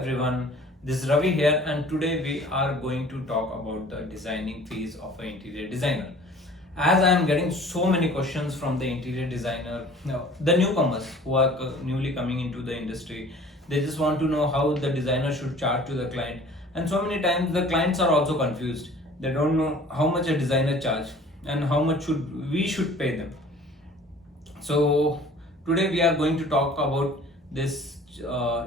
everyone, this is Ravi here, and today we are going to talk about the designing phase of an interior designer. As I am getting so many questions from the interior designer, the newcomers who are newly coming into the industry, they just want to know how the designer should charge to the client, and so many times the clients are also confused. They don't know how much a designer charge and how much should pay them. So today we are going to talk about this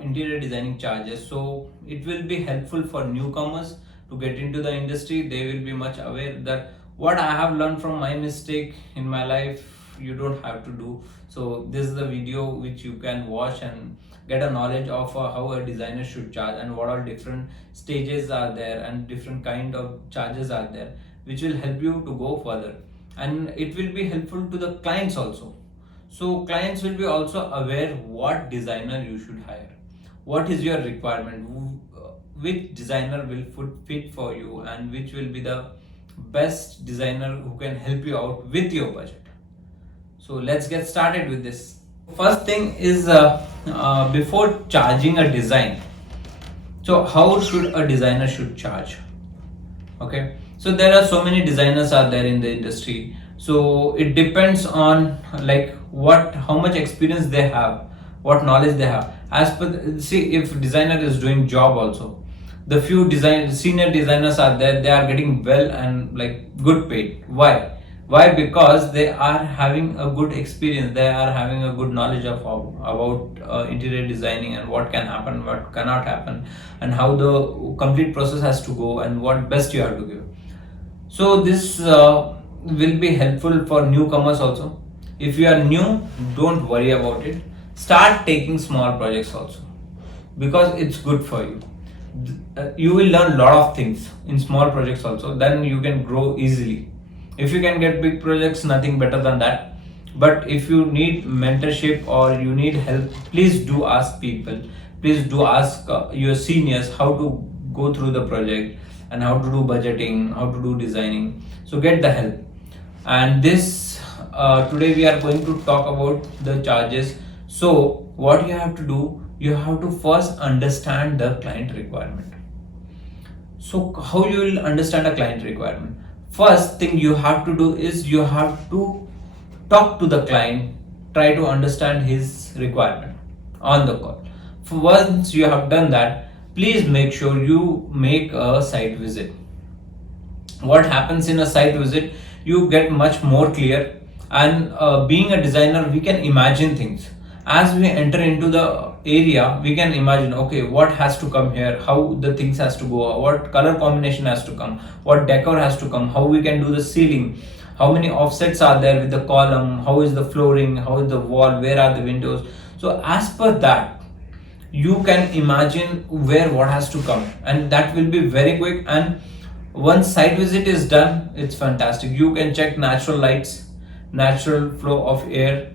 interior designing charges. So it will be helpful for newcomers to get into the industry. They will be much aware that what I have learned from my mistake in my life, you don't have to do. So this is the video which you can watch and get a knowledge of how a designer should charge and what all different stages are there and different kind of charges are there, which will help you to go further, and it will be helpful to the clients also. So clients will be also aware what designer you should hire, what is your requirement, which designer will fit for you, and which will be the best designer who can help you out with your budget. So let's get started with this. First thing is before charging a design, so how should a designer should charge? Okay, so there are so many designers are there in the industry, so it depends on like how much experience they have, what knowledge they have. As per see, if designer is doing job also, the few senior designers are there, they are getting well and like good paid. Why? Because they are having a good experience, they are having a good knowledge of about interior designing and what can happen, what cannot happen, and how the complete process has to go and what best you have to give. So this will be helpful for newcomers also. If you are new, don't worry about it. Start taking small projects also, because it's good for you. You will learn a lot of things in small projects also, then you can grow easily. If you can get big projects, nothing better than that. But if you need mentorship or you need help, please do ask people. Please do ask your seniors how to go through the project and how to do budgeting, how to do designing. So get the help. And this today we are going to talk about the charges. So what you have to do, you have to first understand the client requirement. So how you will understand a client requirement? First thing you have to do is you have to talk to the client, try to understand his requirement on the call. Once you have done that, please make sure you make a site visit. What happens in a site visit, you get much more clear, and being a designer, we can imagine things. As we enter into the area, we can imagine, okay, what has to come here, how the things has to go, what color combination has to come, what decor has to come, how we can do the ceiling, how many offsets are there with the column, how is the flooring, how is the wall, where are the windows. So as per that, you can imagine where what has to come, and that will be very quick. And once site visit is done, it's fantastic. You can check natural lights, natural flow of air,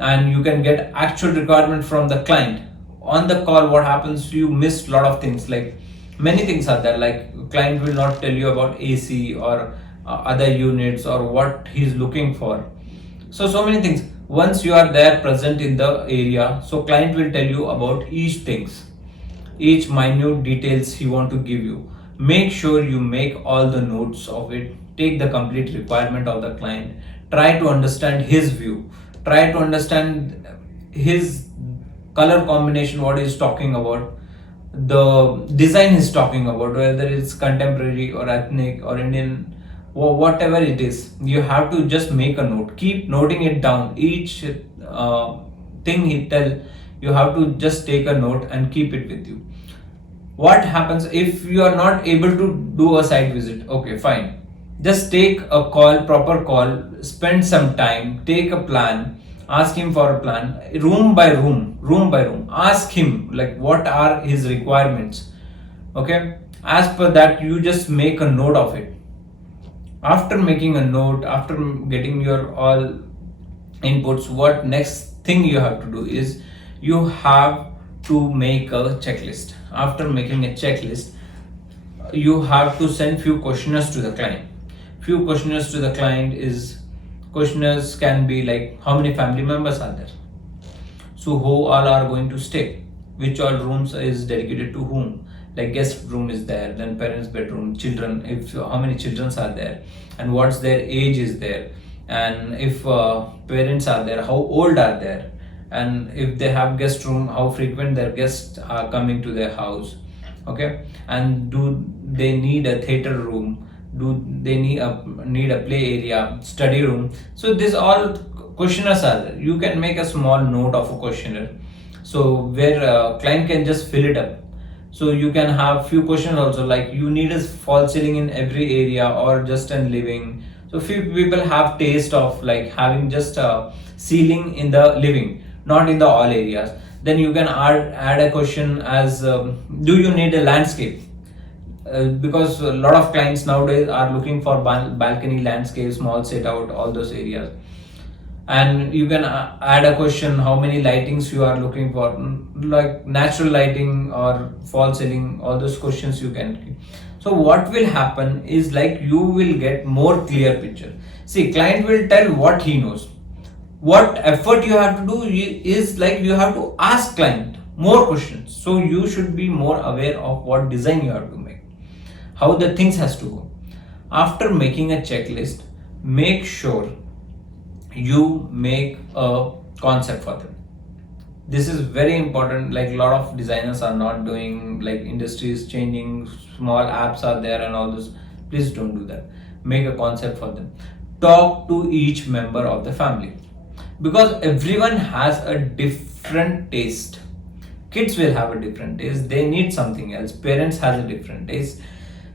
and you can get actual requirement from the client. On the call, what happens, you miss a lot of things, like many things are there, like client will not tell you about AC or other units or what he's looking for. So many things. Once you are there present in the area, so client will tell you about each things, each minute details he want to give you. Make sure you make all the notes of it, take the complete requirement of the client, try to understand his view, try to understand his color combination, what he's talking about, the design he's talking about, whether it's contemporary or ethnic or Indian or whatever it is. You have to just make a note, keep noting it down. Each thing he tell, you have to just take a note and keep it with you. What happens if you are not able to do a site visit? Okay, fine, just take a call, proper call, spend some time, take a plan, ask him for a plan, room by room, ask him like what are his requirements. Okay, as per that, you just make a note of it. After making a note, after getting your all inputs, what next thing you have to do is you have to make a checklist. After making a checklist, you have to send few questionnaires to the client. Few questionnaires to the client is, questionnaires can be like, how many family members are there, so who all are going to stay, which all rooms is dedicated to whom, like guest room is there, then parents bedroom, children, if how many children are there, and what's their age is there, and if parents are there, how old are there, and if they have guest room, how frequent their guests are coming to their house. Okay, and do they need a theater room, do they need a play area, study room. So this all questionnaires are there. You can make a small note of a questionnaire, so where client can just fill it up. So you can have few questions also, like you need a fall ceiling in every area or just in living. So few people have taste of like having just a ceiling in the living, not in the all areas. Then you can add a question as do you need a landscape, because a lot of clients nowadays are looking for balcony, landscape, small sit out, all those areas. And you can add a question how many lightings you are looking for, like natural lighting or fall ceiling, all those questions you can keep. So what will happen is like you will get more clear picture. See, client will tell what he knows. What effort you have to do is like you have to ask client more questions. So you should be more aware of what design you have to make, how the things has to go. After making a checklist, make sure you make a concept for them. This is very important. Like a lot of designers are not doing, like industry is changing, small apps are there and all this. Please don't do that. Make a concept for them. Talk to each member of the family, because everyone has a different taste. Kids will have a different taste, they need something else. Parents has a different taste,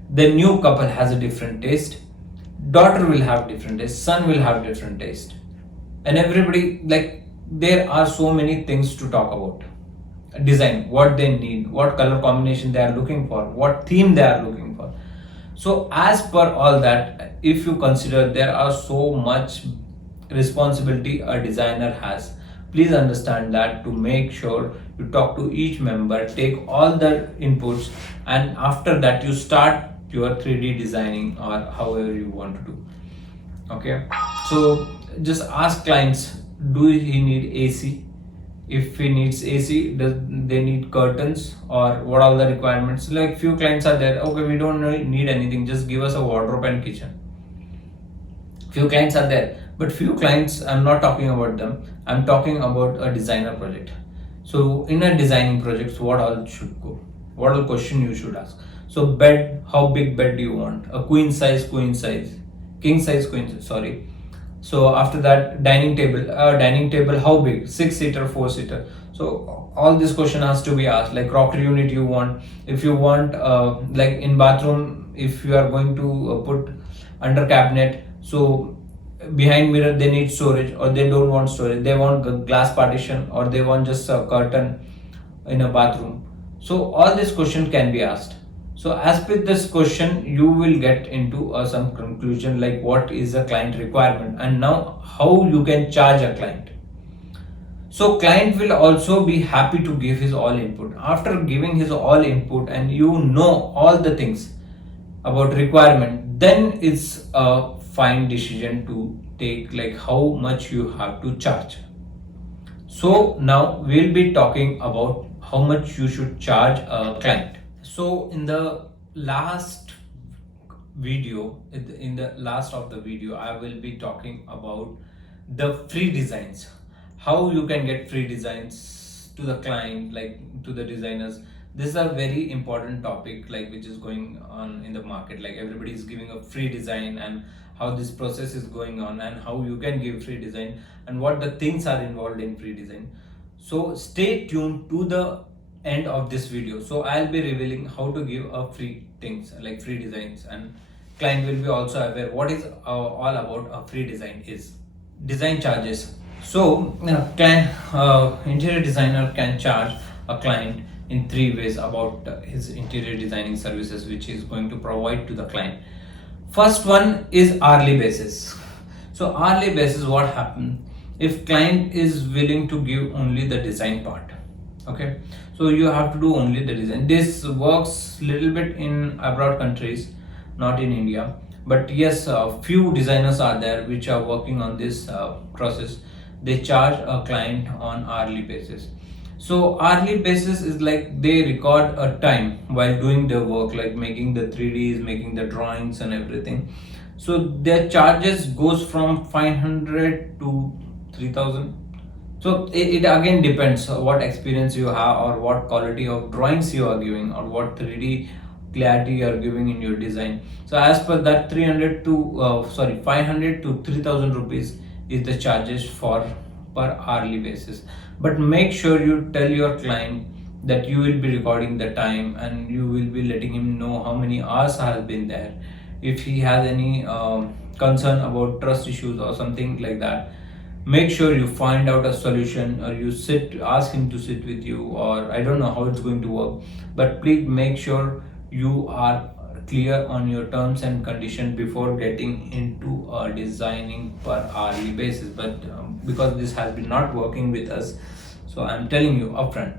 the new couple has a different taste, daughter will have different taste, son will have different taste, and everybody, like there are so many things to talk about. Design, what they need, what color combination they are looking for, what theme they are looking for. So as per all that, if you consider there are so much responsibility a designer has, please understand that to make sure you talk to each member, take all the inputs, and after that you start your 3D designing or however you want to do. Okay, so just ask clients, do he need AC? If he needs AC, does they need curtains, or what are the requirements? Like few clients are there, okay, we don't need anything, just give us a wardrobe and kitchen. Few clients are there, but few clients, I'm not talking about them, I'm talking about a designer project. So in a designing project, what all should go, what all question you should ask. So bed, how big bed do you want? A queen size, king size, sorry. So after that, dining table how big, 6-seater, 4-seater. So all this question has to be asked, like crockery unit you want, if you want like in bathroom, if you are going to put under cabinet, so behind mirror they need storage, or they don't want storage, they want glass partition, or they want just a curtain in a bathroom. So all this question can be asked. So as per this question, you will get into some conclusion, like what is a client requirement, and now how you can charge a client. So client will also be happy to give his all input. After giving his all input and you know all the things about requirement, then it's a fine decision to take, like how much you have to charge. So now we'll be talking about how much you should charge a client. So in the last video, in the last of the video, I will be talking about the free designs, how you can get free designs to the client, like to the designers. This is a very important topic, like which is going on in the market, like everybody is giving a free design, and how this process is going on, and how you can give free design, and what the things are involved in free design. So stay tuned to the end of this video. So I'll be revealing how to give a free things, like free designs, and client will be also aware what is all about a free design is. Design charges. So interior designer can charge a client in 3 ways about his interior designing services which he is going to provide to the client. First one is hourly basis. So hourly basis, what happens if client is willing to give only the design part. Okay, so you have to do only the design. This works little bit in abroad countries, not in India, but yes, few designers are there which are working on this process. They charge a client on hourly basis. So hourly basis is like they record a time while doing their work, like making the 3ds, making the drawings and everything. So their charges goes from 500 to 3000. So it again depends what experience you have, or what quality of drawings you are giving, or what 3D clarity you are giving in your design. So as per that, 300 to 500 to 3000 rupees is the charges for per hourly basis. But make sure you tell your client that you will be recording the time, and you will be letting him know how many hours has been there. If he has any concern about trust issues or something like that, make sure you find out a solution, or you ask him to sit with you, or I don't know how it's going to work, but please make sure you are clear on your terms and conditions before getting into a designing per hourly basis. But because this has been not working with us, so I'm telling you upfront.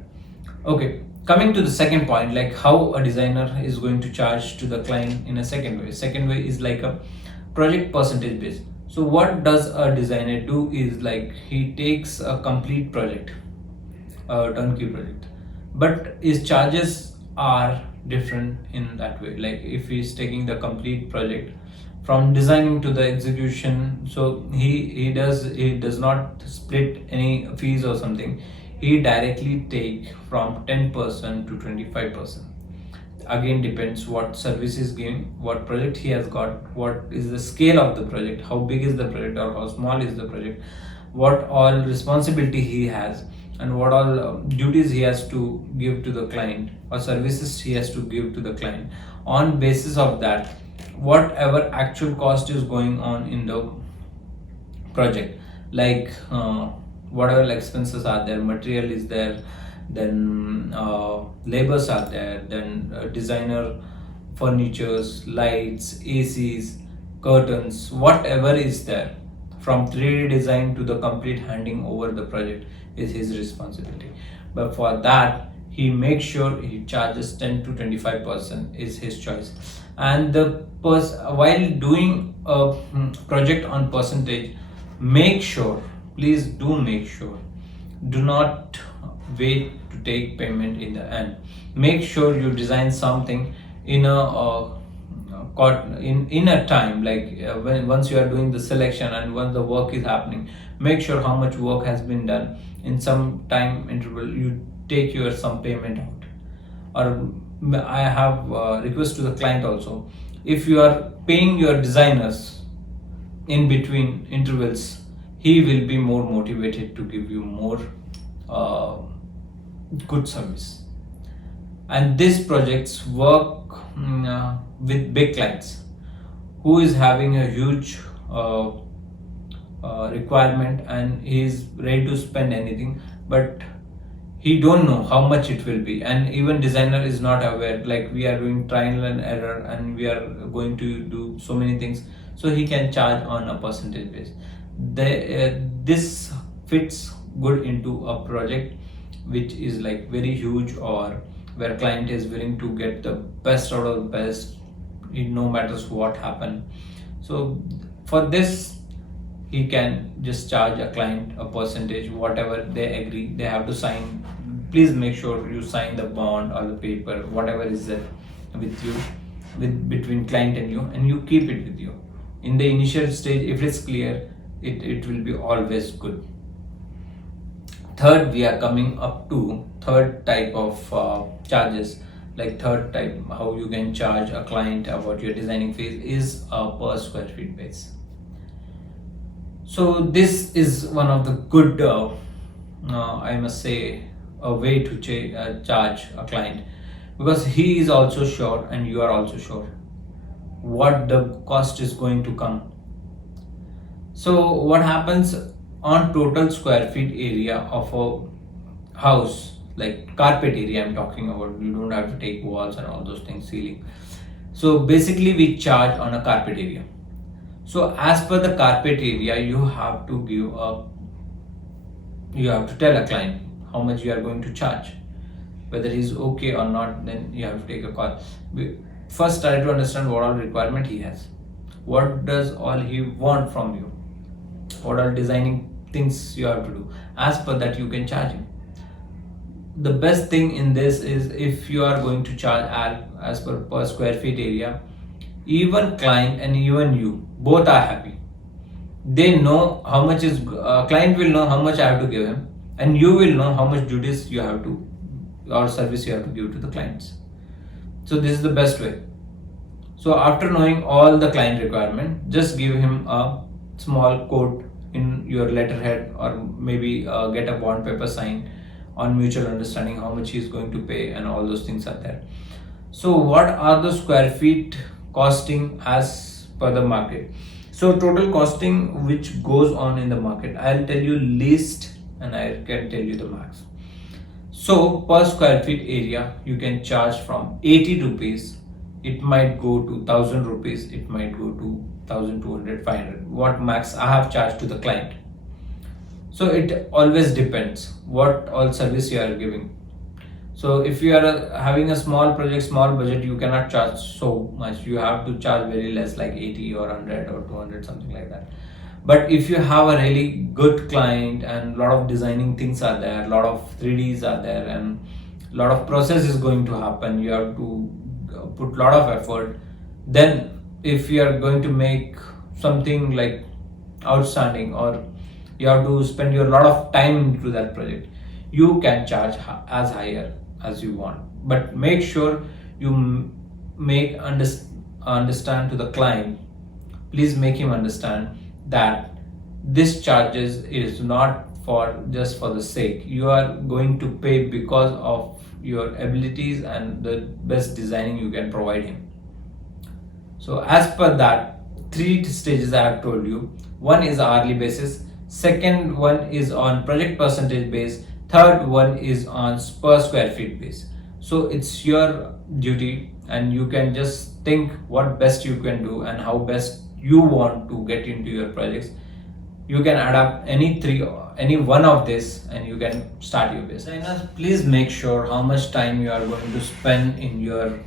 Okay, coming to the second point, like how a designer is going to charge to the client in a second way. Second way is like a project percentage based. So what does a designer do is like he takes a complete project, a turnkey project, but his charges are different in that way. Like if he's taking the complete project from designing to the execution, so he does not split any fees or something. He directly take from 10% to 25%. Again depends what service is giving, what project he has got, what is the scale of the project, how big is the project or how small is the project, what all responsibility he has, and what all duties he has to give to the client, or services he has to give to the client. On basis of that, whatever actual cost is going on in the project, like whatever expenses are there, material is there, then labors are there, then designer furnitures, lights, ACs, curtains, whatever is there, from 3D design to the complete handing over the project is his responsibility. But for that, he makes sure he charges 10 to 25% is his choice. And the while doing a project on percentage, make sure, please do make sure, do not wait to take payment in the end. Make sure you design something in a time, like when once you are doing the selection and once the work is happening, make sure how much work has been done in some time interval. You take your some payment out. Or I have request to the client also, if you are paying your designers in between intervals, he will be more motivated to give you more good service. And these projects work with big clients who is having a huge requirement, and he is ready to spend anything, but he don't know how much it will be, and even designer is not aware, like we are doing trial and error and we are going to do so many things, so he can charge on a percentage base. This fits good into a project which is like very huge, or where client is willing to get the best out of the best, no matters what happen. So for this, he can just charge a client a percentage, whatever they agree. They have to sign. Please make sure you sign the bond or the paper, whatever is there with you, between client and you keep it with you. In the initial stage, if it's clear, it will be always good. Third, we are coming up to third type of charges. Like third type, how you can charge a client about your designing phase is per square feet base. So this is one of the good, I must say, a way to charge a client, because he is also sure and you are also sure what the cost is going to come. So what happens on total square feet area of a house, like carpet area I'm talking about, you don't have to take walls and all those things, ceiling. So basically we charge on a carpet area. So as per the carpet area, you have to tell a client how much you are going to charge. Whether he's okay or not, then you have to take a call. First try to understand what all requirement he has. What does all he want from you? What all designing things you have to do. As per that, you can charge him. the best thing in this is if you are going to charge as per square feet area, even client and even you both are happy. They know how much is client will know how much I have to give him, and you will know how much duties you have to or service you have to give to the clients. So this is the best way. So after knowing all the client requirement, just give him a small quote in your letterhead, or maybe get a bond paper signed on mutual understanding how much he is going to pay, and all those things are there. So what are the square feet costing as per the market? So total costing which goes on in the market, I'll tell you least and I can tell you the max. So per square feet area you can charge from 80 rupees, it might go to 1000 rupees, it might go to 1200, 500, what max I have charged to the client. So it always depends what all service you are giving. So if you are having a small project, small budget, you cannot charge so much. You have to charge very less, like 80 or 100 or 200, something like that. But if you have a really good client and a lot of designing things are there, a lot of 3Ds are there, and a lot of process is going to happen, you have to put a lot of effort. Then if you are going to make something like outstanding, or you have to spend your lot of time into that project, you can charge as higher as you want. But make sure you make understand to the client, please make him understand that this charges is not for just for the sake. You are going to pay because of your abilities and the best designing you can provide him. So as per that, 3 stages I have told you. One is hourly basis, second one is on project percentage base, third one is on per square feet base. So it's your duty, and you can just think what best you can do and how best you want to get into your projects. You can adapt any one of this, and you can start your business. Designers, please make sure how much time you are going to spend in your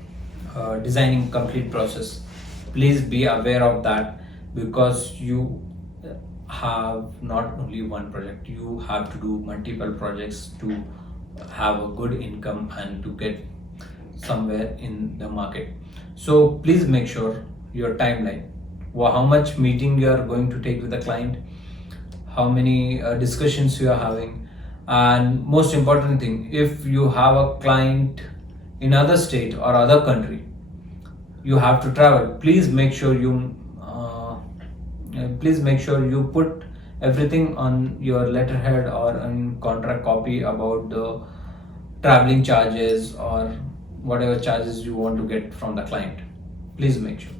designing complete process. Please be aware of that, because you have not only one project, you have to do multiple projects to have a good income and to get somewhere in the market. So please make sure your timeline, how much meeting you are going to take with the client, how many discussions you are having, and most important thing, if you have a client in other state or other country, you have to travel, please make sure you put everything on your letterhead or on contract copy about the traveling charges or whatever charges you want to get from the client. Please make sure.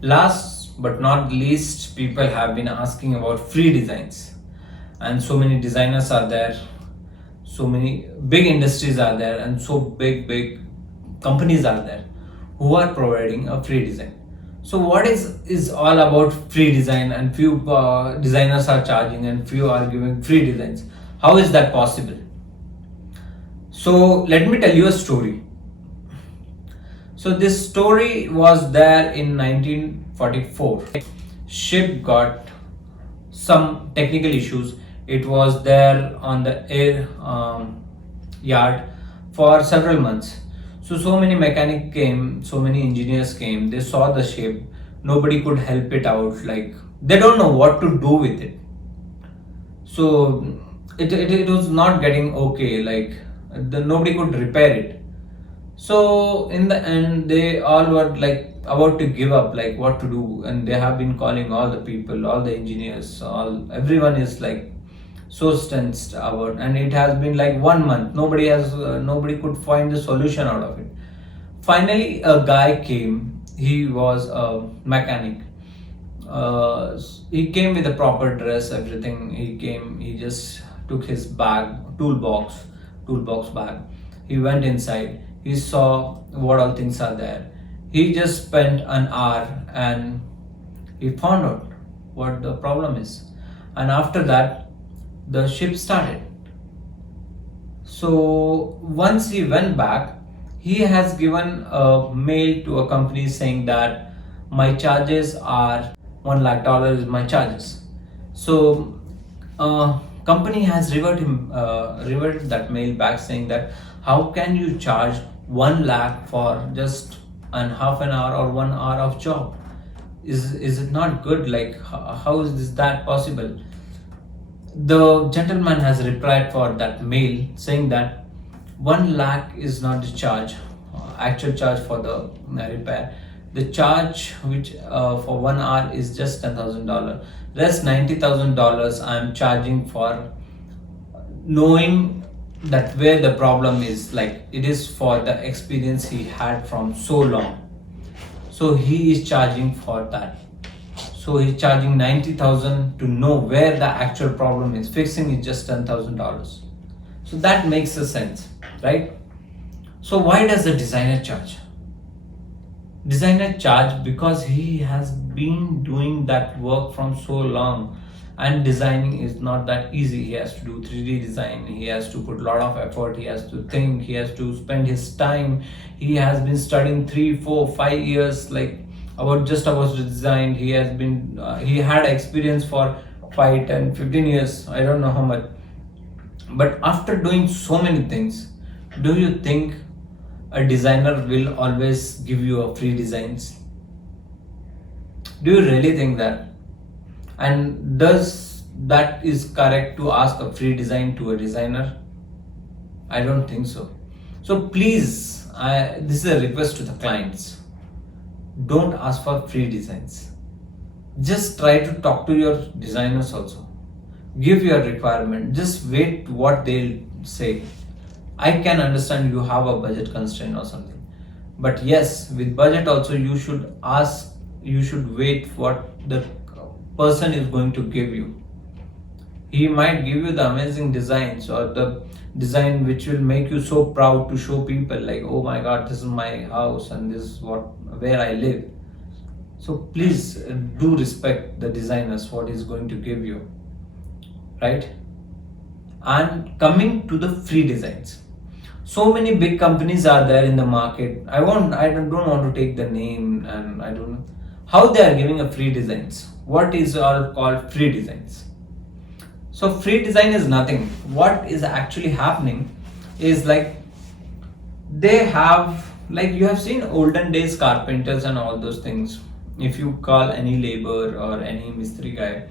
Last but not least, people have been asking about free designs, and so many designers are there, so many big industries are there, and so big companies are there who are providing a free design. So what is all about free design, and few designers are charging and few are giving free designs? How is that possible? So let me tell you a story. So this story was there in 1944. Ship got some technical issues. It was there on the air yard for several months. So many mechanics came, so many engineers came, they saw the ship, nobody could help it out, like they don't know what to do with it. So it was not getting okay, like nobody could repair it. So in the end, they all were like about to give up, like what to do, and they have been calling all the people, all the engineers, everyone is like so tensed about, and it has been like 1 month. Nobody could find the solution out of it. Finally, a guy came. He was a mechanic. He came with a proper dress, everything. He came. He just took his bag, toolbox bag. He went inside. He saw what all things are there. He just spent an hour and he found out what the problem is. And after that, the ship started. So once he went back, he has given a mail to a company saying that my charges are $1 lakh is my charges. So Company has reverted that mail back saying that how can you charge 1 lakh for just an half an hour or 1 hour of job? Is it not good? Like how is that possible? The gentleman has replied for that mail saying that 1 lakh is not the charge, actual charge for the repair. The charge which for 1 hour is just $10,000. Rest $90,000 I am charging for knowing that where the problem is. Like it is for the experience he had from so long. So he is charging for that. So he's charging 90,000 to know where the actual problem is. Fixing is just $10,000. So that makes a sense, right? So why does the designer charge? Designer charge because he has been doing that work from so long, and designing is not that easy. He has to do 3D design, he has to put a lot of effort, he has to think, he has to spend his time. He has been studying 3, 4, 5 years like about the design. He has been he had experience for 5, 10, 15 years, I don't know how much. But after doing so many things, do you think a designer will always give you a free designs? Do you really think that? And does that is correct to ask a free design to a designer? I don't think so. So please, this is a request to the clients. Don't ask for free designs. Just try to talk to your designers also. Give your requirement. Just wait what they'll say. I can understand you have a budget constraint or something. But yes, with budget also you should ask, you should wait what the person is going to give you. He might give you the amazing designs or the design which will make you so proud to show people like, oh my god, this is my house and this is where I live. So please do respect the designers, what he's going to give you, right? And coming to the free designs, so many big companies are there in the market. I don't want to take the name, and I don't know how they are giving a free designs. What is all called free designs? So free design is nothing. What is actually happening is like they have, like you have seen olden days carpenters and all those things. If you call any labor or any mistri guy,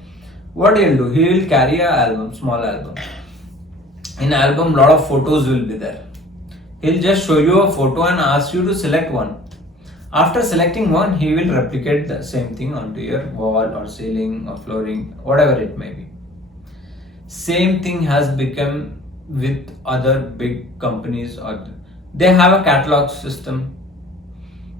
what he'll do, he will carry a album, small album. In album, lot of photos will be there. He'll just show you a photo and ask you to select one. After selecting one, he will replicate the same thing onto your wall or ceiling or flooring, whatever it may be. Same thing has become with other big companies, or they have a catalog system.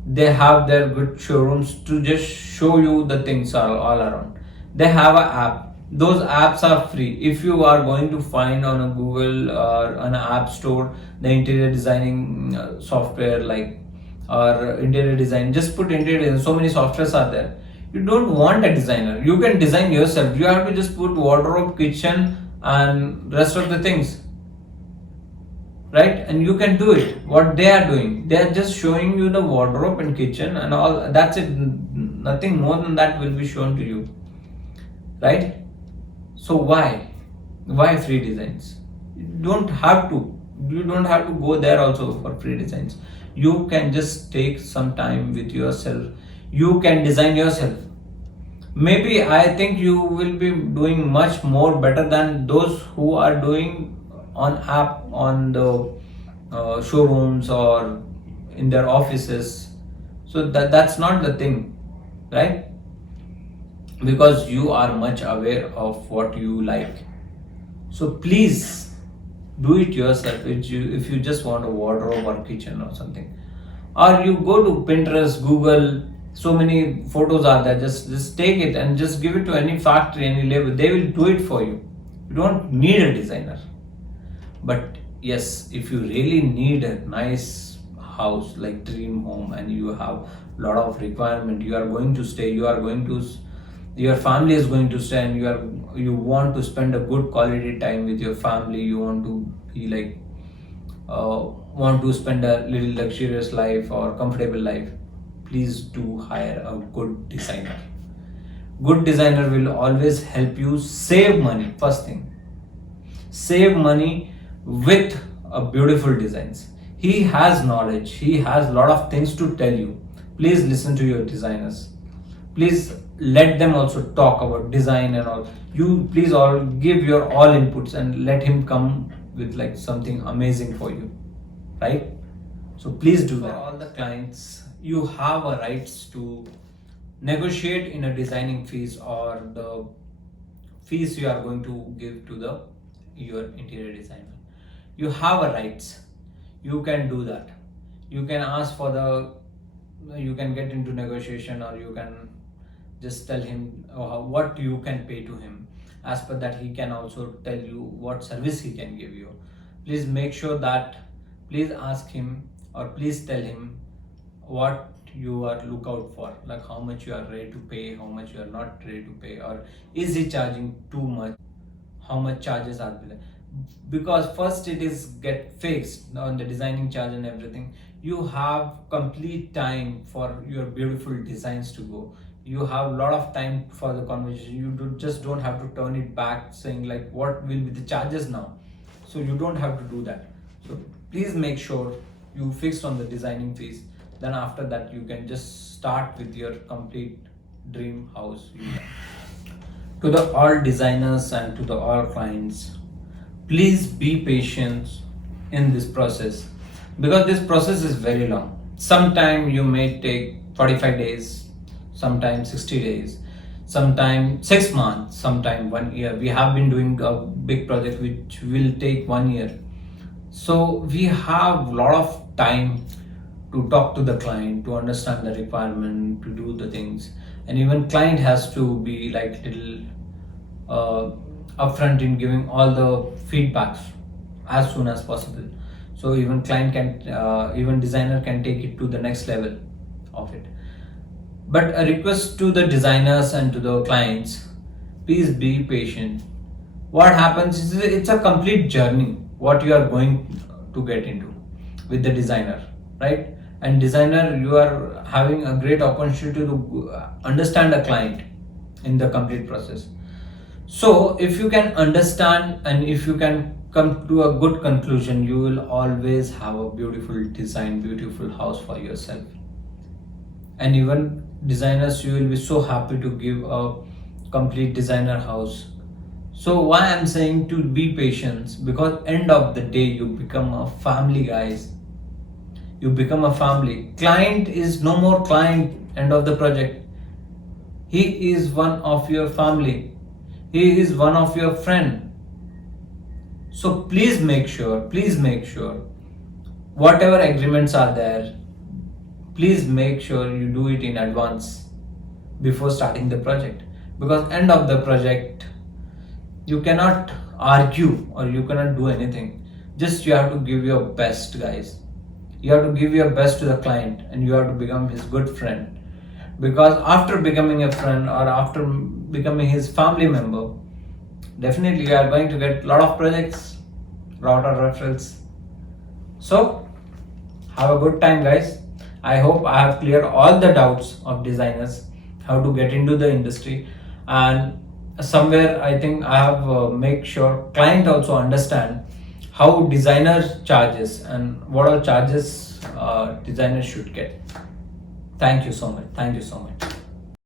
They have their good showrooms to just show you the things all around. They have an app. Those apps are free. If you are going to find on a Google or an app store the interior designing software like or interior design, just put interior design. So many softwares are there. You don't want a designer. You can design yourself. You have to just put wardrobe, kitchen and rest of the things, right? And you can do it. What they are doing, they are just showing you the wardrobe and kitchen and all. That's it. Nothing more than that will be shown to you, right? So why free designs? You don't have to go there also for free designs. You can just take some time with yourself. You can design yourself. Maybe I think you will be doing much more better than those who are doing on app on the showrooms or in their offices. So that's not the thing, right? Because you are much aware of what you like. So please do it yourself. If you just want a wardrobe or kitchen or something, or you go to Pinterest, Google, so many photos are there. Just take it and just give it to any factory, any label. They will do it for you. You don't need a designer. But yes, if you really need a nice house like dream home and you have a lot of requirement, you are going to stay, your family is going to stay, and you want to spend a good quality time with your family, you want to be like want to spend a little luxurious life or comfortable life, please do hire a good designer. Good designer will always help you save money, first thing. save money with beautiful designs. He has knowledge, he has a lot of things to tell you. Please listen to your designers. Please let them also talk about design and all. You please all give your all inputs and let him come with like something amazing for you, right? So please do that. For all the clients, you have a rights to negotiate in a designing fees or the fees you are going to give to the your interior designer. You have a rights. You can do that. You can ask for you can get into negotiation, or you can just tell him what you can pay to him. As per that, he can also tell you what service he can give you. Please make sure that, please ask him or please tell him what you are look out for, like how much you are ready to pay, how much you are not ready to pay, or is he charging too much, how much charges are there. Because first it is get fixed on the designing charge and everything. You have complete time for your beautiful designs to go. You have a lot of time for the conversation. You just don't have to turn it back saying like what will be the charges now. So you don't have to do that. So please make sure you fixed on the designing fees. Then after that you can just start with your complete dream house. To the all designers and to the all clients, please be patient in this process, because this process is very long. Sometime you may take 45 days, sometime 60 days, sometime 6 months, sometime 1 year. We have been doing a big project which will take 1 year. So we have a lot of time to talk to the client, to understand the requirement, to do the things. And even client has to be like little upfront in giving all the feedbacks as soon as possible. So even client can, even designer can take it to the next level of it. But a request to the designers and to the clients, please be patient. What happens is it's a complete journey what you are going to get into with the designer, right? And designer, you are having a great opportunity to understand a client in the complete process. So if you can understand and if you can come to a good conclusion, you will always have a beautiful design, beautiful house for yourself. And even designers, you will be so happy to give a complete designer house. So why I'm saying to be patient, because end of the day you become a family, guys. You become a family. Client is no more client end of the project. He is one of your family. He is one of your friend. So please make sure, whatever agreements are there, please make sure you do it in advance before starting the project. Because end of the project, you cannot argue or you cannot do anything. Just you have to give your best, guys. You have to give your best to the client and you have to become his good friend. Because after becoming a friend or after becoming his family member, definitely you are going to get a lot of projects, lot of referrals. So have a good time, guys. I hope I have cleared all the doubts of designers how to get into the industry, and somewhere I think I have make sure client also understand how designer charges and what all charges designers should get. Thank you so much.